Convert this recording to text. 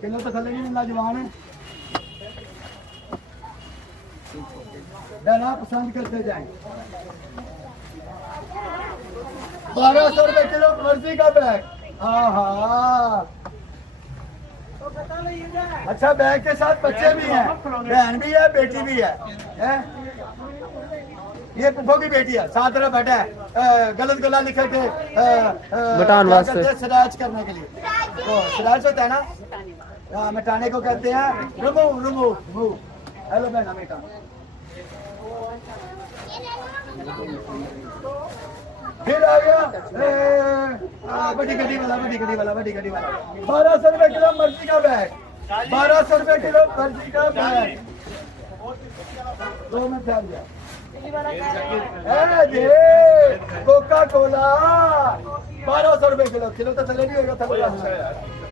Kilo तो थले नहीं मिलना जवान है। दाना पसंद करते जाए। 1200 रुपए किलो मर्जी का बैग। हाँ हाँ, अच्छा बैग के साथ बच्चे भी हैं, बहन भी है, बेटी भी है? ये पुप्पो की बेटी है, साथ तरफ बैठा है गलत गला लिखे के सिराज करने के लिए। तो सिराज होता है ना, मिटाने को कहते हैं रिमूव रिमूव रिमूव। हेलो बहना बेटा, फिर आ गया बड़ी गड्डी वाला, बड़ी गड्डी वाला, बड़ी गड्डी वाला। 1200 रुपए किलो मर्जी का बैग, 1200 रुपए किलो मर्जी का बैग। 2 मिनट आ गया। कोका कोला 1200 रुपए किलो, किलो तो चले नहीं होगा।